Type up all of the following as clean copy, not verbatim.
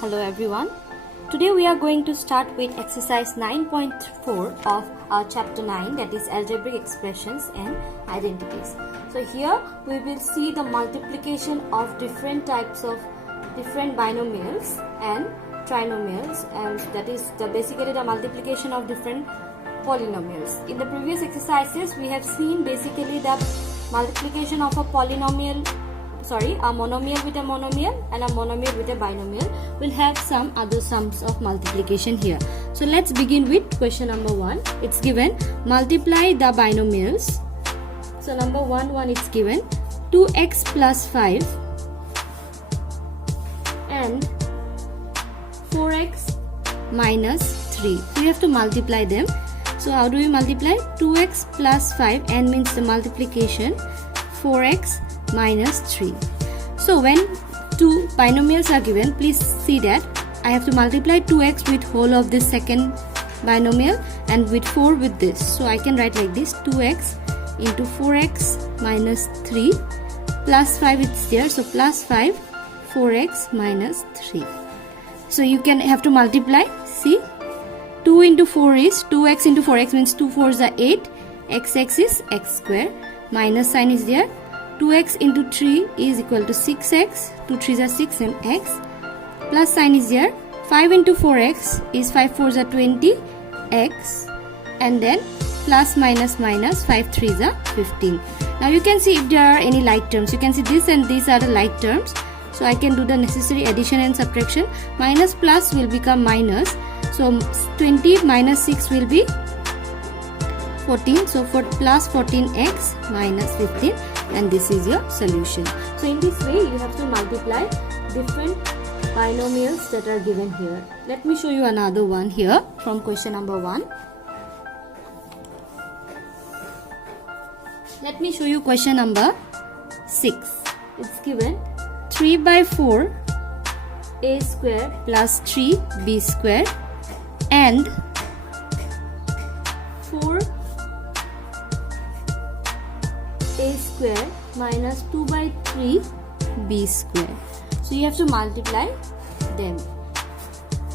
Hello everyone. Today we are going to start with exercise 9.4 of our chapter 9, that is algebraic expressions and identities. So here we will see the multiplication of different types of different binomials and trinomials, and that is basically the multiplication of different polynomials. In the previous exercises we have seen basically the multiplication of a monomial with a monomial and a monomial with a binomial. We'll have some other sums of multiplication here. So let's begin with question number 1. It's given multiply the binomials. So number 1 it's given 2x plus 5 and 4x minus 3. So we have to multiply them. So how do we multiply? 2x plus 5, n means the multiplication, 4x minus 3. So when two binomials are given, please see that I have to multiply 2x with whole of this second binomial and with 4 with this. So I can write like this: 2x into 4x minus 3 plus 5 is there, so plus 5 4x minus 3. So you can have to multiply. See, 2 into 4 is 2x into 4x means 2 4s are 8, xx is x square, minus sign is there. 2x into 3 is equal to 6x, 2 3s are 6 and x, plus sign is there. 5 into 4x is 5 4s are 20, x, and then plus minus minus 5 3s are 15. Now you can see if there are any like terms. You can see this and these are the like terms. So I can do the necessary addition and subtraction. Minus plus will become minus. So 20 minus 6 will be 14. So for plus 14x minus 15, and this is your solution. So in this way you have to multiply different binomials that are given here. Let me show you another one here from question number 1. Let me show you question number 6. It's given 3 by 4 a square plus 3b square and 4 a square minus 2 by 3 b square. So you have to multiply them.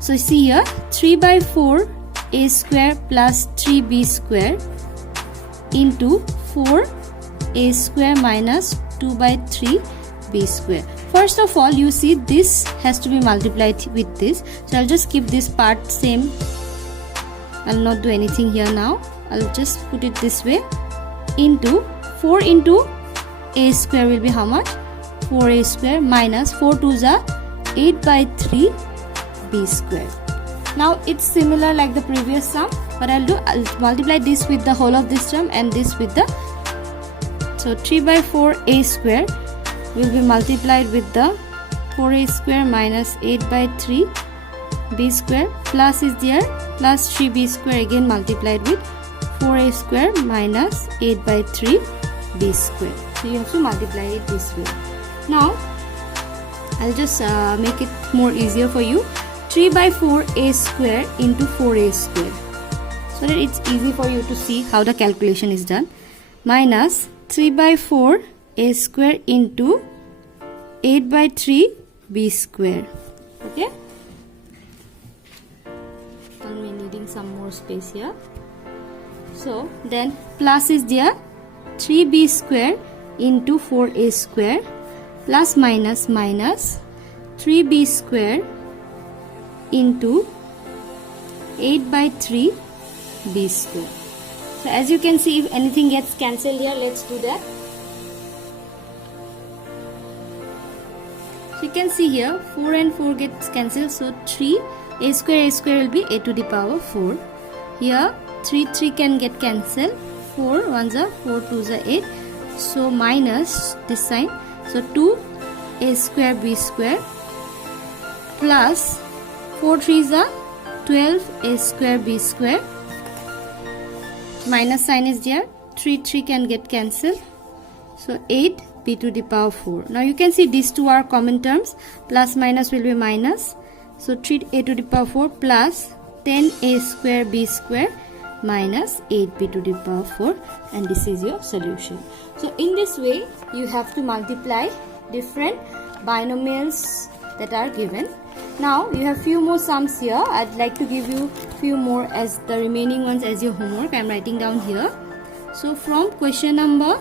So see here, 3 by 4 a square plus 3b square into 4 a square minus 2 by 3 b square. First of all, you see this has to be multiplied with this. So I'll just keep this part same. I'll not do anything here now. I'll just put it this way. Into 4 into a square will be how much? 4a square minus 4 2s are 8 by 3 b square. Now it's similar like the previous sum, but I'll multiply this with the whole of this term and this with the, so 3 by 4 a square will be multiplied with the 4a square minus 8 by 3 b square, plus is there, plus 3b square again multiplied with 4a square minus 8 by 3 b square. So you have to multiply it this way. Now I'll just make it more easier for you. 3 by 4 a square into 4a square, so that it's easy for you to see how the calculation is done, minus 3 by 4 a square into 8 by 3 b square. Okay, I'm needing some more space here. So then plus is there, 3b square into 4a square plus minus minus 3b square into 8 by 3 b square. So as you can see, if anything gets cancelled here, let's do that. So you can see here 4 and 4 gets cancelled, so 3 a square will be a to the power 4. Here 3 can get cancelled, 4 1s are 4 2s are 8, so minus this sign, so 2 a square b square plus 4 3s are 12 a square b square, minus sign is there, 3 can get cancelled, so 8 b to the power 4. Now you can see these two are common terms, plus minus will be minus, so 3 a to the power 4 plus 10 a square b square minus 8b to the power 4, and this is your solution. So in this way you have to multiply different binomials that are given. Now you have few more sums here. I'd like to give you few more as the remaining ones as your homework. I'm writing down here. So from question number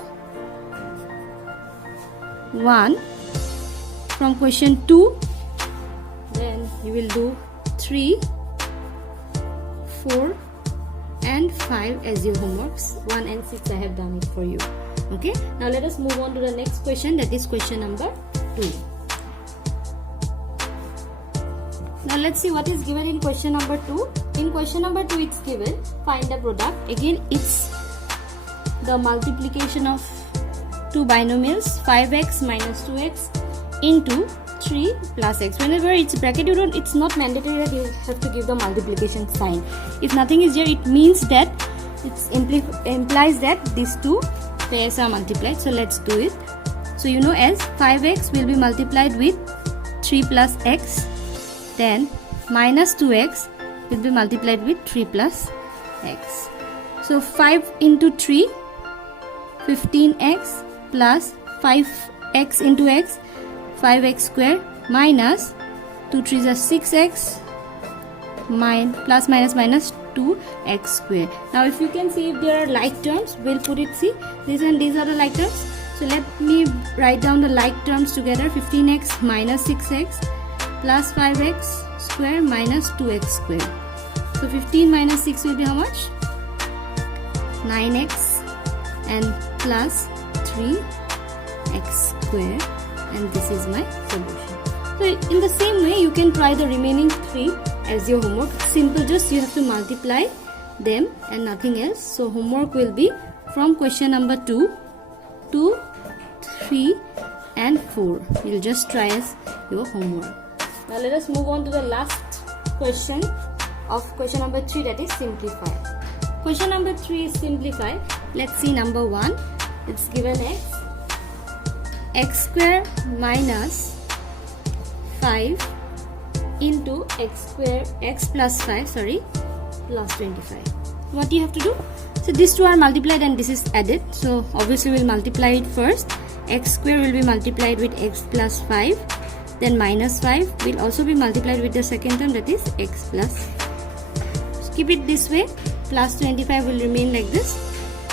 1, from question 2, then you will do 3, 4 and 5 as your homeworks. 1 and 6 I have done it for you. Okay, now let us move on to the next question, that is question number 2. Now let's see what is given in question number 2. In question number 2 it's given find the product. Again it's the multiplication of two binomials, 5x minus 2x into 3 plus x. Whenever it's bracket, it's not mandatory that you have to give the multiplication sign. If nothing is there, it means that it implies that these two pairs are multiplied. So let's do it. So you know, as 5x will be multiplied with 3 plus x, then minus 2x will be multiplied with 3 plus x. So 5 into 3, 15x plus 5x into x, 5x square minus 2 3s are 6x plus minus minus 2x square. Now if you can see if there are like terms, we'll put it, see these and these are the like terms. So let me write down the like terms together. 15x minus 6x plus 5x square minus 2x square. So 15 minus 6 will be how much? 9x and plus 3x square, and this is my solution. So in the same way you can try the remaining 3 as your homework. Simple, just you have to multiply them and nothing else. So homework will be from question number 2, 2, 3 and 4. You'll just try as your homework. Now let us move on to the last question of question number 3, that is simplify. Question number 3 is simplify. Let's see number 1. It's given x square minus 5 into x square, x plus 5, plus 25. What do you have to do? So these two are multiplied and this is added. So obviously we'll multiply it first. X square will be multiplied with x plus 5. Then minus 5 will also be multiplied with the second term, that is x plus. So keep it this way. Plus 25 will remain like this.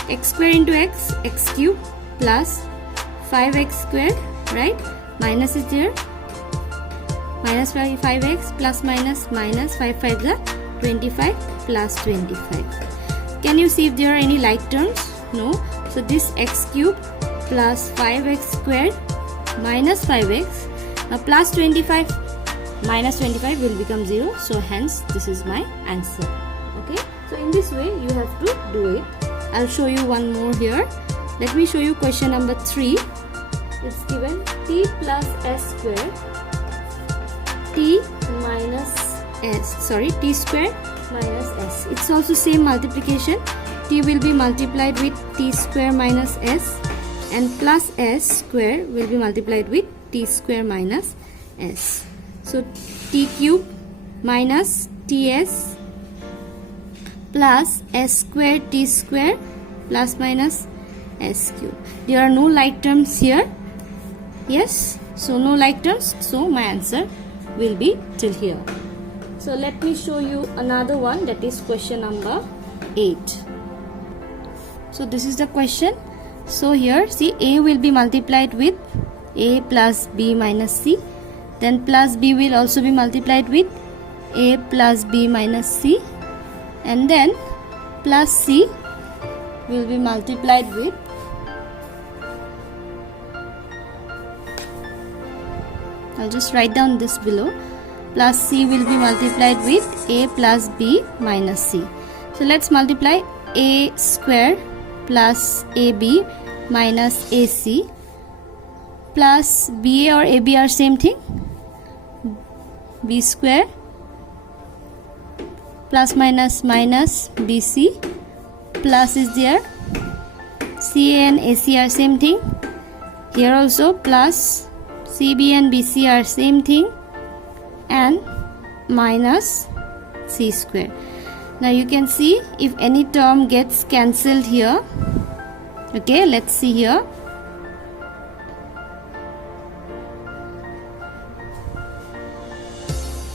X square into x, x cube plus 5x square, right? Minus is there. Minus 5x plus minus 5 5 are 25 plus 25. Can you see if there are any like terms? No. So this x cube plus 5x squared minus 5x. Now plus 25 minus 25 will become 0. So hence this is my answer. Okay. So in this way you have to do it. I'll show you one more here. Let me show you question number 3. It's given t plus s square, t minus s, t square minus s. It's also same multiplication. T will be multiplied with t square minus s, and plus s square will be multiplied with t square minus s. So t cube minus ts plus s square t square plus minus s cube. There are no like terms here. Yes, so no like terms, so my answer will be till here. So let me show you another one, that is question number 8. So this is the question. So here see, a will be multiplied with a plus b minus c, then plus b will also be multiplied with a plus b minus c, and then plus c will be multiplied with I'll just write down this below. Plus c will be multiplied with a plus b minus c. So let's multiply a square plus ab minus ac plus ba or ab are same thing. B square plus minus minus bc, plus is there. ca and ac are same thing. Here also plus CB and BC are same thing, and minus C square. Now you can see if any term gets cancelled here. Okay, let's see here.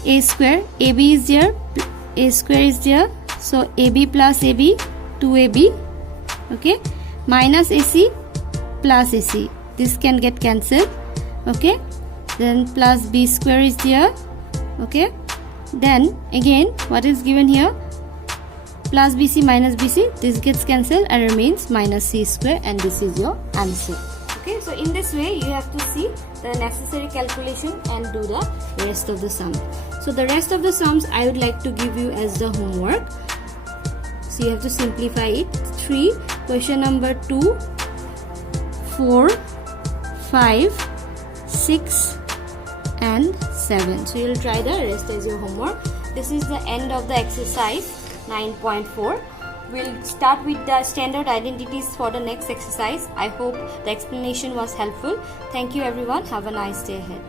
a square, AB is there, a square is there, so AB plus AB, 2AB, okay, minus AC plus AC, this can get cancelled, okay, then plus B square is there, okay, then again what is given here, plus BC minus BC, this gets cancelled and remains minus C square, and this is your answer. Okay, so in this way you have to see the necessary calculation and do the rest of the sum. So the rest of the sums I would like to give you as the homework. So you have to simplify it. 3, question number 2, 4, 5, 6 and 7. So you will try the rest as your homework. This is the end of the exercise 9.4. We'll start with the standard identities for the next exercise. I hope the explanation was helpful. Thank you everyone. Have a nice day ahead.